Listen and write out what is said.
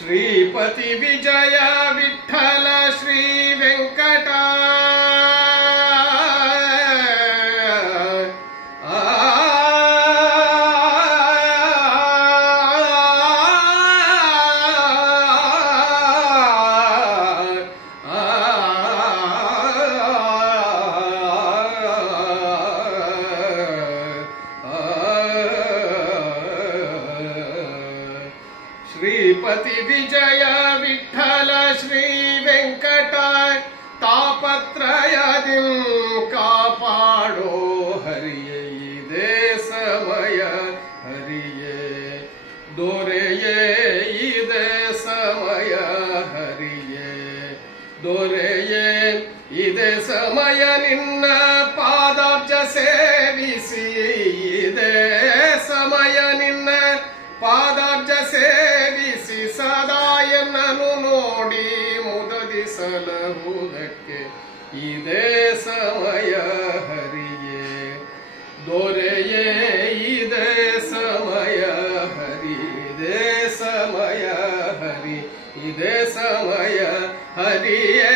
ಶ್ರೀಪತಿ ವಿಜಯ ವಿಠಲ ಶ್ರೀ ವೆಂಕಟ ಶ್ರೀಪತಿ ವಿಜಯ ವಿಠಲ ಶ್ರೀ ವೆಂಕಟ ತಾಪತ್ರಯದಿಂ ಕಾಪಾಡೋ ಹರಿಯೇ ಇದೇ ಸಮಯ ಹರಿಯೇ ದೊರೆಯೇ ಇದೇ ಸಮಯ ಹರಿಯೇ ದೊರೆಯೇ ಇದೇ ಸಮಯ ನಿನ್ನ ಪಾದಾಬ್ಜ ಸೇವಿಸಿ ಇದೇ ಸಮಯ ನಿನ್ನ ಪಾದಾಬ್ಜ ಸೇವಿಸಿ ಸದಾ ಎನ್ನನು ನೋಡಿ ಮುದದಿಸಲಹುದಕ್ಕೆ ಇದೇ ಸಮಯ ಹರಿಯೇ ದೊರೆಯೇ ಇದೇ ಸಮಯ ಹರಿ ಇದೇ ಸಮಯ ಹರಿ ಇದೇ ಸಮಯ ಹರಿಯೇ